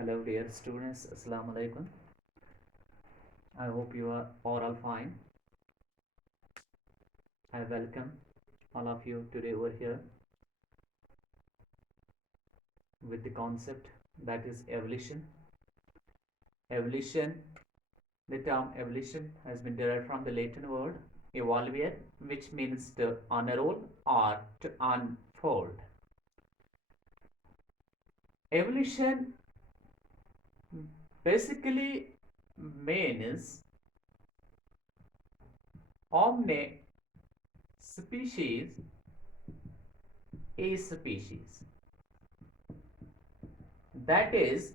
Hello, dear students. Assalamu alaikum. I hope you are all fine. I welcome all of you today over here with the concept that is evolution. Evolution, the term evolution has been derived from the Latin word evolvere, which means to unroll or to unfold. Evolution basically means omne species a species. That is,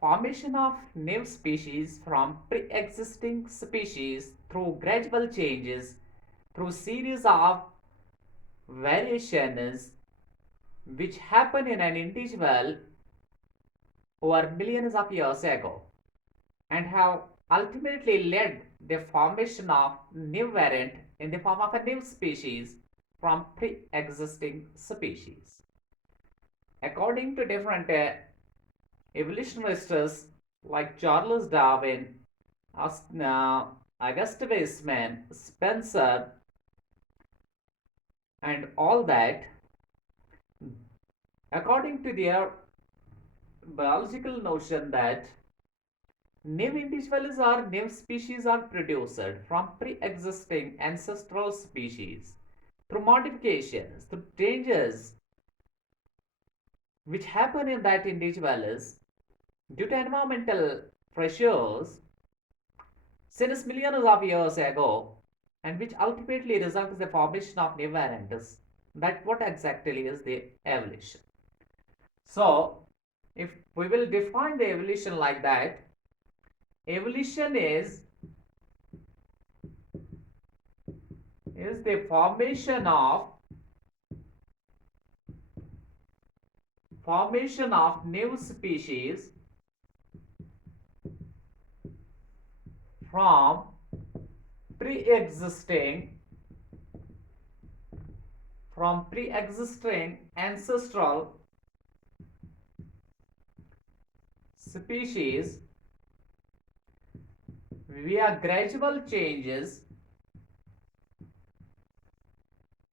formation of new species from pre-existing species through gradual changes through series of variations which happen in an individual over millions of years ago and have ultimately led the formation of new variant in the form of a new species from pre-existing species. According to different evolutionists like Charles Darwin, Auguste Weismann, Spencer, and all that, according to their biological notion that new individuals or new species are produced from pre-existing ancestral species through modifications, through changes which happen in that individuals due to environmental pressures since millions of years ago, and which ultimately results in the formation of new variants. That what exactly is the evolution. So, if we will define the evolution like that, evolution is the formation of new species from pre-existing ancestral species via gradual changes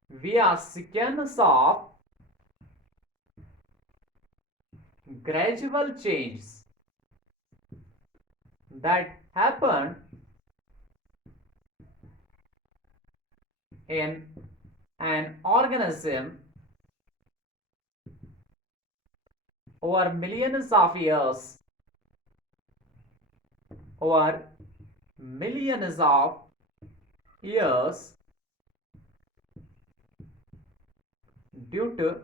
via sequence of gradual changes that happen in an organism over millions of years, over millions of years due to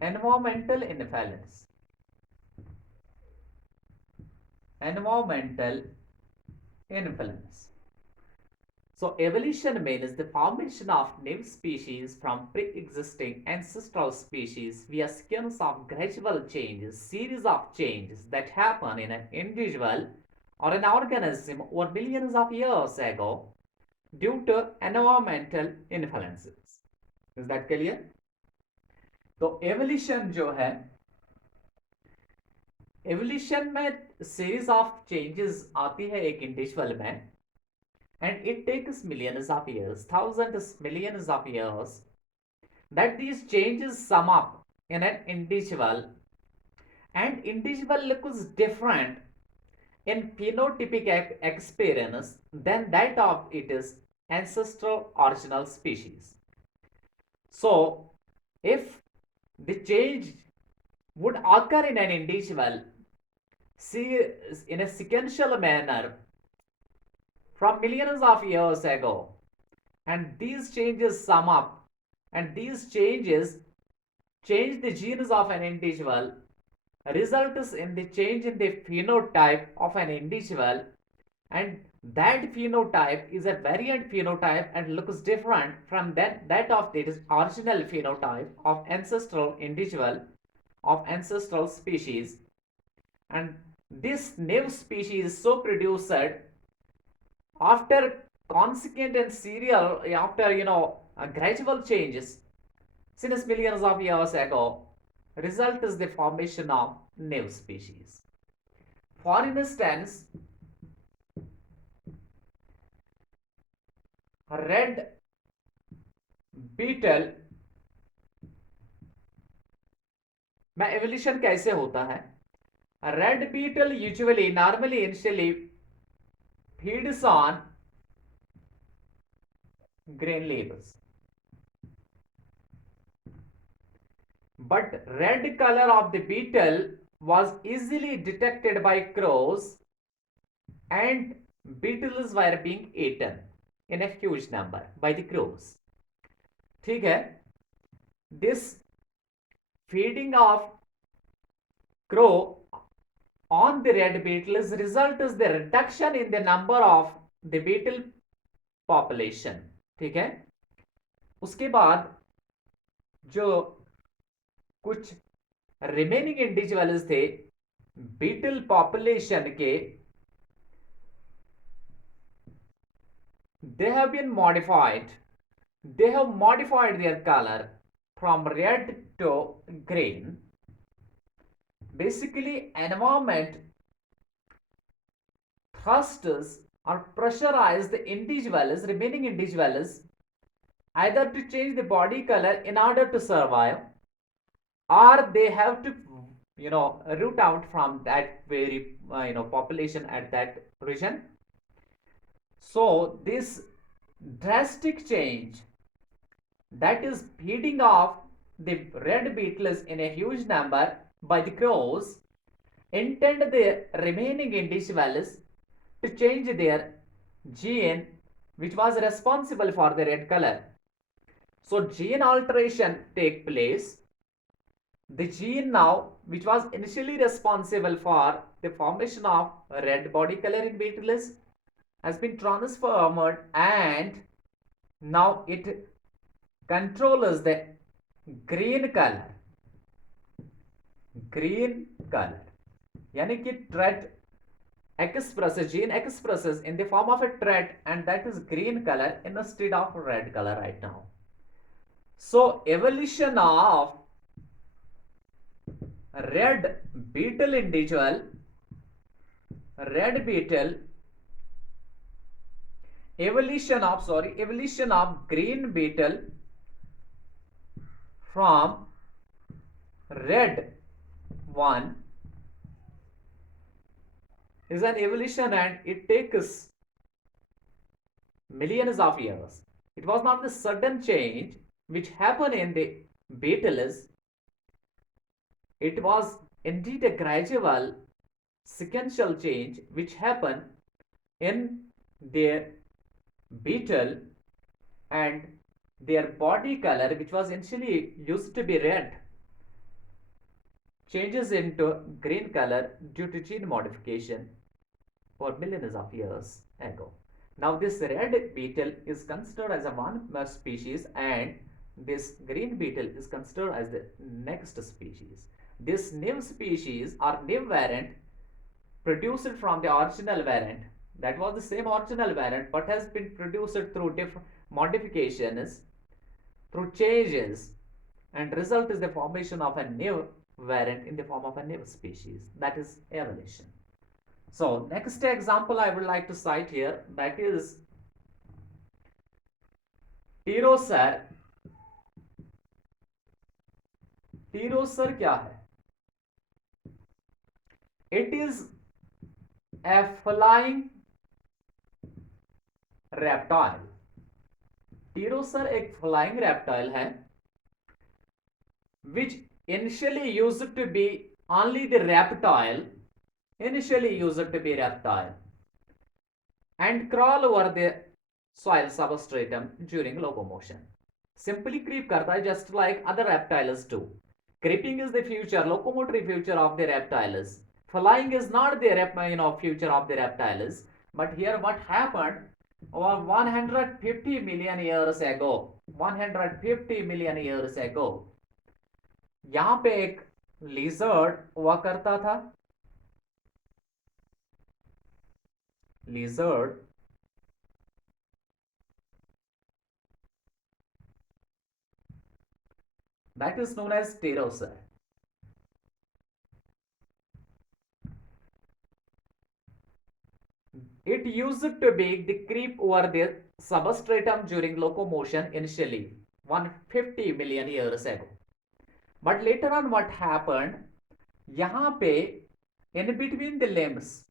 environmental influence. Environmental influence. So evolution means the formation of new species from pre-existing ancestral species via sequence of gradual changes, series of changes that happen in an individual or an organism over millions of years ago due to environmental influences. Is that clear? तो evolution जो है evolution में series of changes आती है एक individual में and it takes millions of years, thousands, millions of years, that these changes sum up in an individual, and individual looks different in phenotypic experience than that of its ancestral original species. So, if the change would occur in an individual, see, in a sequential manner from millions of years ago, and these changes sum up, and these changes change the genes of an individual, results in the change in the phenotype of an individual, and that phenotype is a variant phenotype and looks different from that of the original phenotype of ancestral individual of ancestral species, and this new species is so produced after consequent and serial after gradual changes since millions of years ago, result is the formation of new species. For instance, red beetle में evolution कैसे होता है? Red beetle usually normally initially feeds on green leaves, but red color of the beetle was easily detected by crows and beetles were being eaten in a huge number by the crows. ठीक है, this feeding of crow on the red beetles result is the reduction in the number of the beetle population. ठीक है, उसके बाद जो कुछ remaining individuals थे beetle population के, they have been modified, they have modified their color from red to green. Basically environment thrusts or pressurized the individuals, remaining individuals, either to change the body color in order to survive, or they have to root out from that very population at that region. So this drastic change, that is feeding off the red beetles in a huge number by the crows, intend the remaining individuals to change their gene which was responsible for the red color. So gene alteration take place. The gene now which was initially responsible for the formation of red body color in beetles has been transformed, and now it controls the green color. Green color यानी कि trait expresses, gene expresses in the form of a trait, and that is green color instead of red color right now. So evolution of red beetle individual, red beetle, evolution of green beetle from red one is an evolution, and it takes millions of years. It was not the sudden change which happened in the beetles. It was indeed a gradual sequential change which happened in their beetle, and their body color, which was initially used to be red, changes into green color due to gene modification for millions of years ago. Now this red beetle is considered as a one species, and this green beetle is considered as the next species. This new species or new variant produced from the original variant, that was the same original variant but has been produced through different modifications, through changes, and result is the formation of a new variant in the form of a new species. That is evolution. So next example I would like to cite here, that is pterosaur. Pterosaur क्या है? It is a flying reptile. Pterosaur एक flying reptile है which initially used to be only the reptile, and crawl over the soil substratum during locomotion. Simply creep करता है just like other reptiles do. Creeping is the future, locomotory future of the reptiles. Flying is not the future of the reptiles. But here what happened over 150 million years ago, 150 million years ago, यहाँ पे एक lizard हुआ करता था. Lizard that is known as pterosaur. used to be the creep over the substratum during locomotion initially 150 million years ago. But later on what happened, यहाँ पे in between the limbs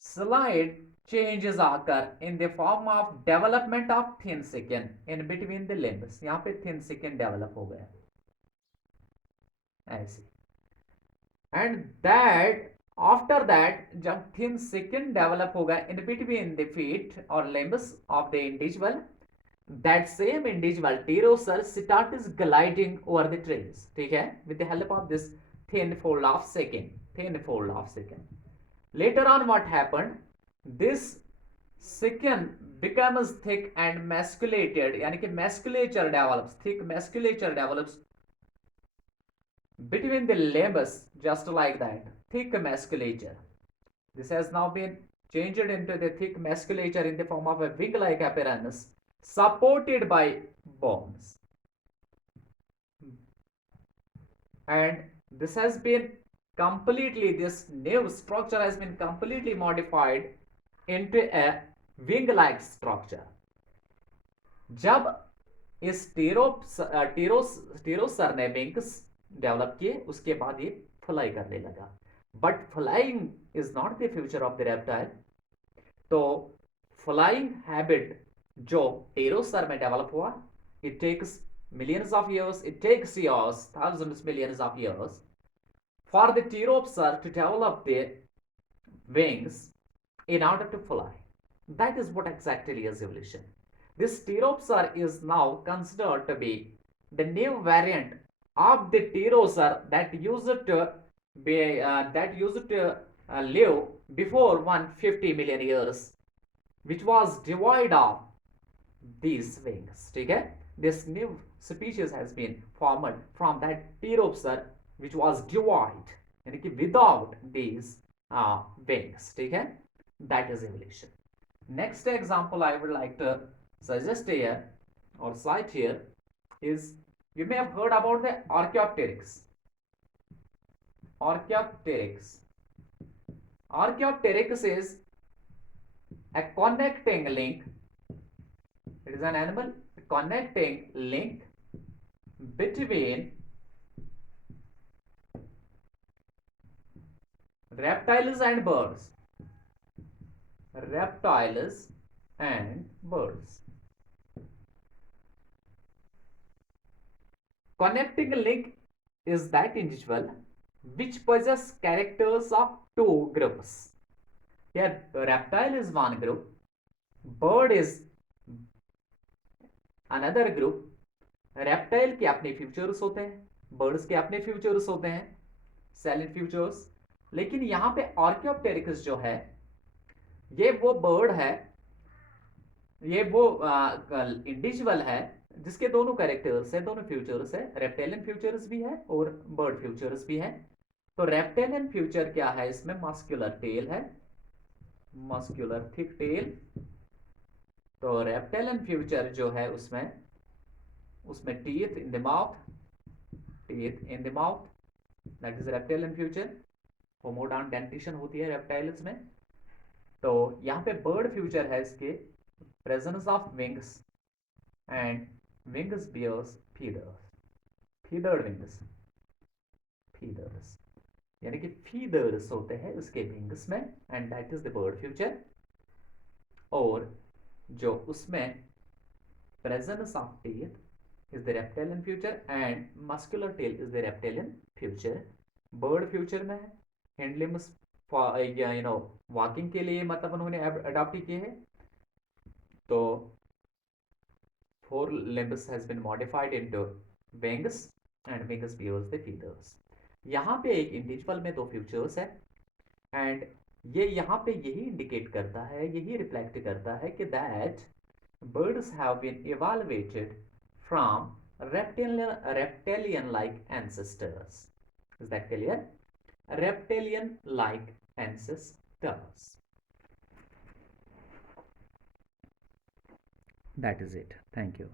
slight changes occur in the form of development of thin skin in between the limbs. यहाँ पे thin skin develop हो गया ऐसे, and that after that जब thin skin develop होगा in between the feet or limbs of the individual, that same individual pterosaur starts gliding over the trees, ठीक है, with the help of this thin fold of skin. Later on what happened, this skin becomes thick and musculated, यानी कि musculature develops, thick musculature develops between the limbs, just like that, thick musculature. This has now been changed into the thick musculature in the form of a wing-like appearance supported by bones. And this has been completely, this new structure has been completely modified into a wing-like structure. जब इस टीरोसर ने wings develop किए, उसके बाद ये fly करने लगा. But flying is not the future of the reptile. तो फ्लाइंग हैबिट जो टीरोसर में डेवलप हुआ, it takes millions of years, it takes years, thousands, millions of years for the pteropsaur to develop the wings in order to fly. That is what exactly is evolution. This pteropsaur is now considered to be the new variant of the pterosaur that used to be live before 150 million years, which was devoid of these wings. ठीक है? This new species has been formed from that pteropsaur which was devoid, यानी कि without these wings. ठीक है? That is evolution. Next example I would like to suggest here or cite here is, you may have heard about the Archaeopteryx. Archaeopteryx is a connecting link. It is an animal connecting link between reptiles and birds. Connecting link is that individual which possesses characters of two groups. Here, reptile is one group, bird is another group. Reptile के अपने futures होते हैं, birds के अपने futures होते हैं, salaried futures. लेकिन यहाँ पे आर्कियोप्टेरिक्स जो है, ये वो बर्ड है, ये वो इंडिविजुअल है जिसके दोनों कैरेक्टर्स है, दोनों फ्यूचर्स है. रेप्टाइलियन फ्यूचर्स भी है और बर्ड फ्यूचर्स भी है. तो रेप्टाइलियन फ्यूचर क्या है, इसमें मस्कुलर टेल है, मस्कुलर थिक टेल. तो रेप्टाइलियन फ्यूचर जो है उसमें teeth in the mouth, that is reptilian future. Homodont dentition होती है रेप्टाइल्स में. तो यहाँ पे बर्ड फ्यूचर है इसके presence of wings and wings bears feathered wings, यानी कि फीदर्स होते हैं उसके विंग्स में, and that is the bird future. और जो उसमें presence of teeth is the reptilian future and muscular tail is the reptilian future. Bird future में है, hind limbs walking के लिए मतलब उन्होंने अडॉप्ट किए हैं. तो four limbs has been modified into wings and wings bears the feathers. यहाँ पे एक इंडिविजुअल में दो फ्यूचर्स है, एंड ये यहाँ पे यही इंडिकेट करता है, यही रिफ्लेक्ट करता है कि that birds have been evaluated from reptilian-like ancestors. Is that clear? Reptilian-like ancestors. That is it. Thank you.